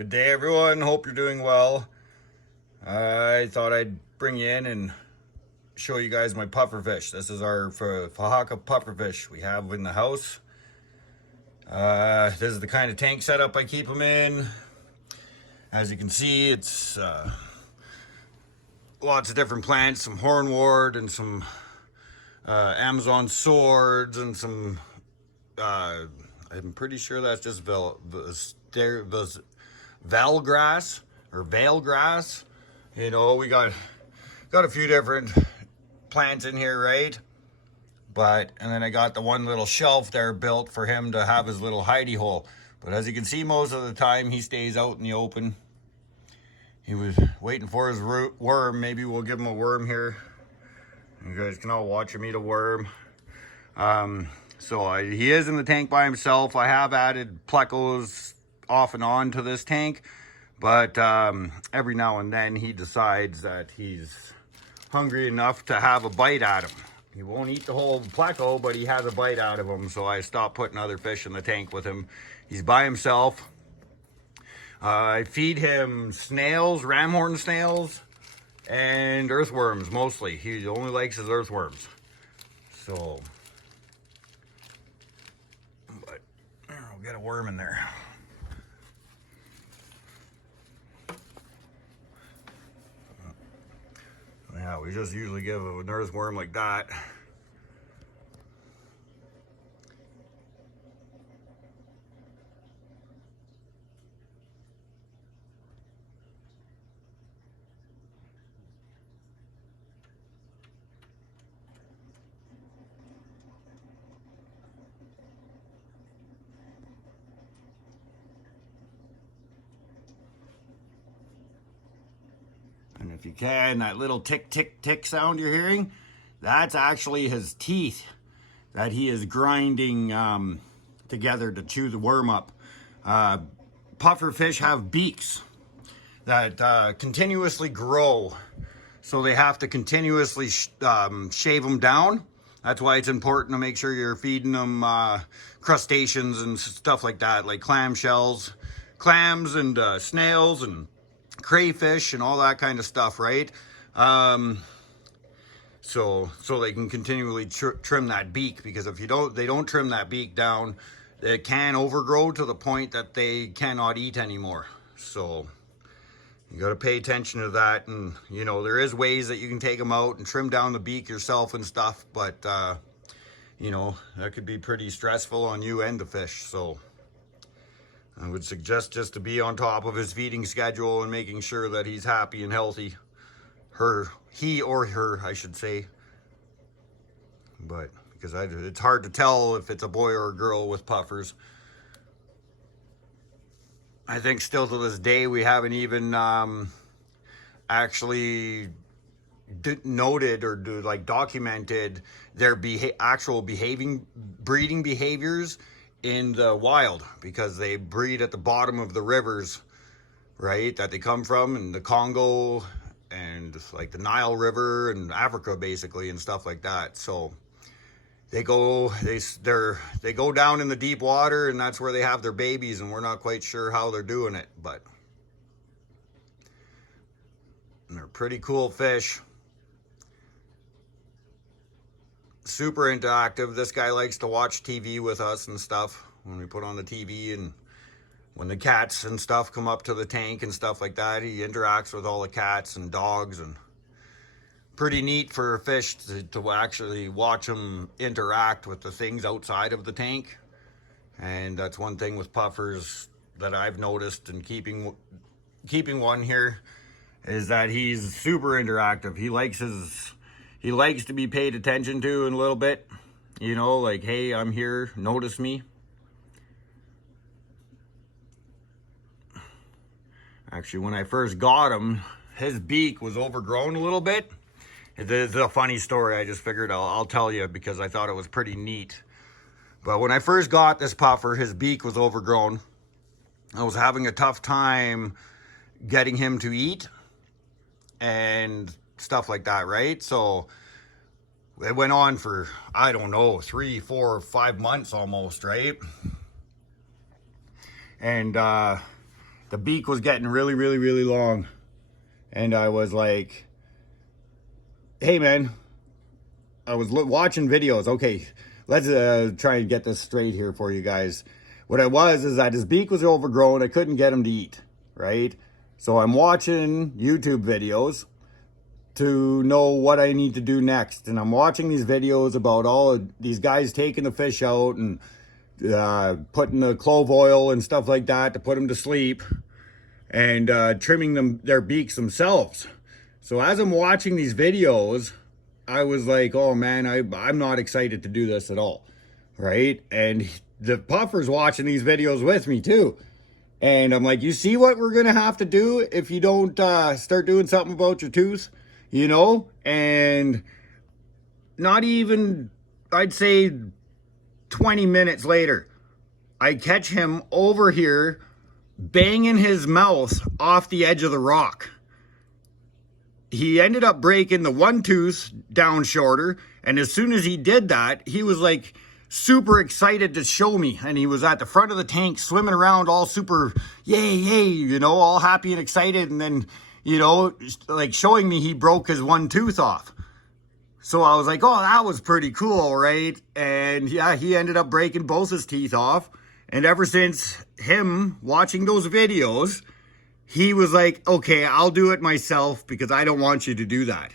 Good day, everyone. Hope you're doing well. I thought I'd bring you in and show you guys my pufferfish. This is our Fahaka pufferfish we have in the house. This is the kind of tank setup I keep them in. As you can see, it's lots of different plants, some hornwort and some Amazon swords and some, I'm pretty sure that's just veil grass or veil grass. You know, we got a few different plants in here, right? And then I got the one little shelf there built for him to have his little hidey hole. But as you can see, most of the time he stays out in the open. He was waiting for his worm. Maybe we'll give him a worm here. You guys can all watch him eat a worm. He is in the tank by himself. I have added plecos off and on to this tank, but every now and then he decides that he's hungry enough to have a bite at him. He won't eat the whole pleco, but he has a bite out of him, so I stopped putting other fish in the tank with him. He's by himself. I feed him snails, ramhorn snails, and earthworms mostly. He only likes his earthworms. So, but we'll get a worm in there. Yeah, we just usually give an earthworm like that. And if you can, that little tick, tick, tick sound you're hearing, that's actually his teeth that he is grinding together to chew the worm up. Puffer fish have beaks that continuously grow, so they have to continuously shave them down. That's why it's important to make sure you're feeding them crustaceans and stuff like that, like clamshells, clams and snails and crayfish and all that kind of stuff, right? So they can continually trim that beak, because if they don't trim that beak down, it can overgrow to the point that they cannot eat anymore. So you got to pay attention to that. And you know, there is ways that you can take them out and trim down the beak yourself and stuff, but you know, that could be pretty stressful on you and the fish. So I would suggest just to be on top of his feeding schedule and making sure that he's happy and healthy. He or her, I should say. But because it's hard to tell if it's a boy or a girl with puffers. I think still to this day we haven't even actually noted or documented their actual breeding behaviors in the wild, because they breed at the bottom of the rivers, right, that they come from, in the Congo and like the Nile River and Africa basically and stuff like that. So they go down in the deep water, and that's where they have their babies, and we're not quite sure how they're doing it, but they're pretty cool fish. Super interactive. This guy likes to watch TV with us and stuff when we put on the TV, and when the cats and stuff come up to the tank and stuff like that, he interacts with all the cats and dogs. And pretty neat for a fish to actually watch them interact with the things outside of the tank. And that's one thing with puffers that I've noticed in keeping one here, is that he's super interactive. He likes to be paid attention to in a little bit. You know, like, hey, I'm here, notice me. Actually, when I first got him, his beak was overgrown a little bit. It's a funny story. I just figured I'll tell you because I thought it was pretty neat. But when I first got this puffer, his beak was overgrown. I was having a tough time getting him to eat and stuff like that, right? So it went on for, I don't know, 3, 4, 5 months almost, right? And the beak was getting really, really, really long. And I was like, hey man, I was watching videos. Okay, let's try and get this straight here for you guys. What it was is that his beak was overgrown. I couldn't get him to eat, right? So I'm watching YouTube videos to know what I need to do next. And I'm watching these videos about all of these guys taking the fish out and putting the clove oil and stuff like that to put them to sleep, and trimming their beaks themselves. So as I'm watching these videos, I was like, oh man, I'm not excited to do this at all, right? And the puffer's watching these videos with me too. And I'm like, you see what we're gonna have to do if you don't start doing something about your tooth, you know? And not even, I'd say 20 minutes later, I catch him over here banging his mouth off the edge of the rock. He ended up breaking the one tooth down shorter, and as soon as he did that, he was like super excited to show me, and he was at the front of the tank swimming around all super yay, yay, you know, all happy and excited, and then, you know, like showing me he broke his one tooth off. So I was like, oh, that was pretty cool, right? And yeah, he ended up breaking both his teeth off. And ever since him watching those videos, he was like, okay, I'll do it myself because I don't want you to do that,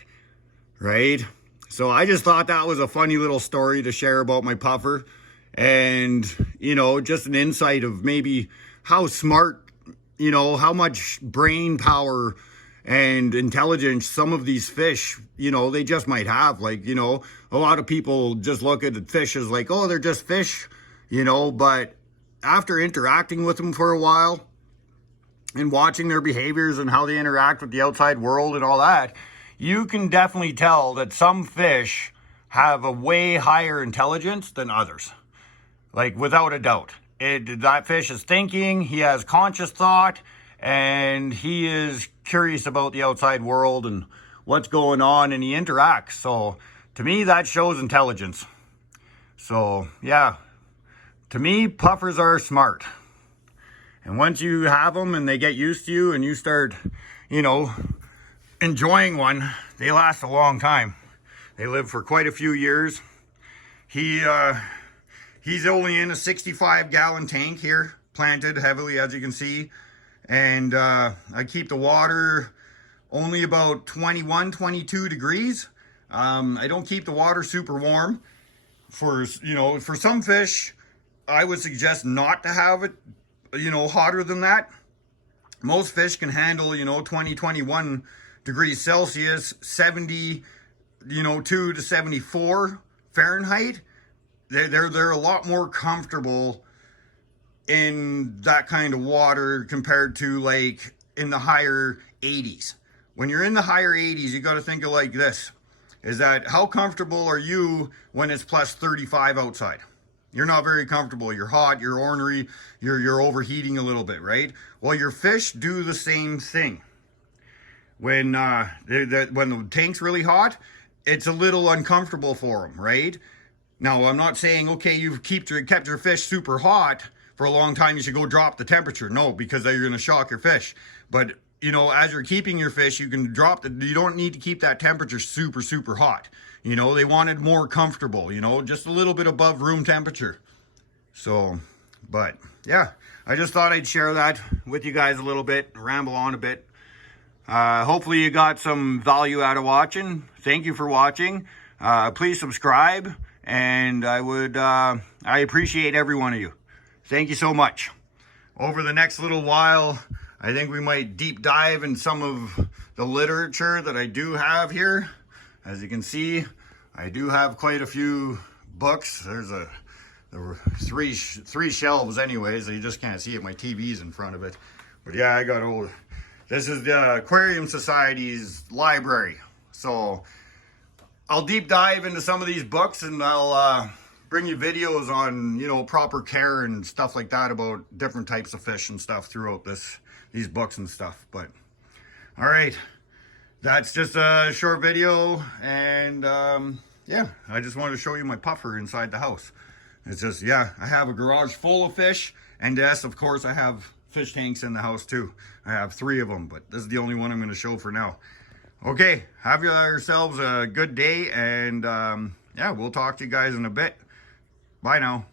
right? So I just thought that was a funny little story to share about my puffer. And, you know, just an insight of maybe how smart, you know, how much brain power and intelligence some of these fish, you know, they just might have. Like, you know, a lot of people just look at the fish as like, oh, they're just fish, you know, but after interacting with them for a while and watching their behaviors and how they interact with the outside world and all that, you can definitely tell that some fish have a way higher intelligence than others. Like, without a doubt. That fish is thinking, he has conscious thought, and he is curious about the outside world and what's going on, and he interacts. So to me, that shows intelligence. So yeah, to me, puffers are smart. And once you have them and they get used to you and you start, you know, enjoying one, they last a long time. They live for quite a few years. He's only in a 65-gallon tank here, planted heavily, as you can see. And I keep the water only about 21, 22 degrees. I don't keep the water super warm. For some fish, I would suggest not to have it, you know, hotter than that. Most fish can handle, you know, 20, 21 degrees Celsius, 70, you know, 2 to 74 Fahrenheit. They're a lot more comfortable in that kind of water compared to like in the higher 80s. When you're in the higher 80s, you got to think of like this, is that how comfortable are you when it's plus 35 outside? You're not very comfortable. You're hot, you're ornery, you're overheating a little bit, right? Well, your fish do the same thing. When the tank's really hot, it's a little uncomfortable for them, right? Now, I'm not saying, okay, you've kept your fish super hot for a long time, you should go drop the temperature. No, because then you're going to shock your fish. But, you know, as you're keeping your fish, you can you don't need to keep that temperature super, super hot. You know, they want it more comfortable, you know, just a little bit above room temperature. So, but yeah, I just thought I'd share that with you guys a little bit, ramble on a bit. Hopefully you got some value out of watching. Thank you for watching. Please subscribe, and I appreciate every one of you. Thank you so much. Over the next little while, I think we might deep dive in some of the literature that I do have here. As you can see, I do have quite a few books. There were three shelves anyways. You just can't see it. My TV's in front of it. But yeah, I got old. This is the Aquarium Society's library. So I'll deep dive into some of these books, and I'll bring you videos on, you know, proper care and stuff like that about different types of fish and stuff throughout these books and stuff. But all right, that's just a short video, and yeah, I just wanted to show you my puffer inside the house. It's just, yeah, I have a garage full of fish, and yes, of course, I have fish tanks in the house too. I have 3 of them, but this is the only one I'm going to show for now. Okay, have yourselves a good day, and yeah, we'll talk to you guys in a bit. Bye now.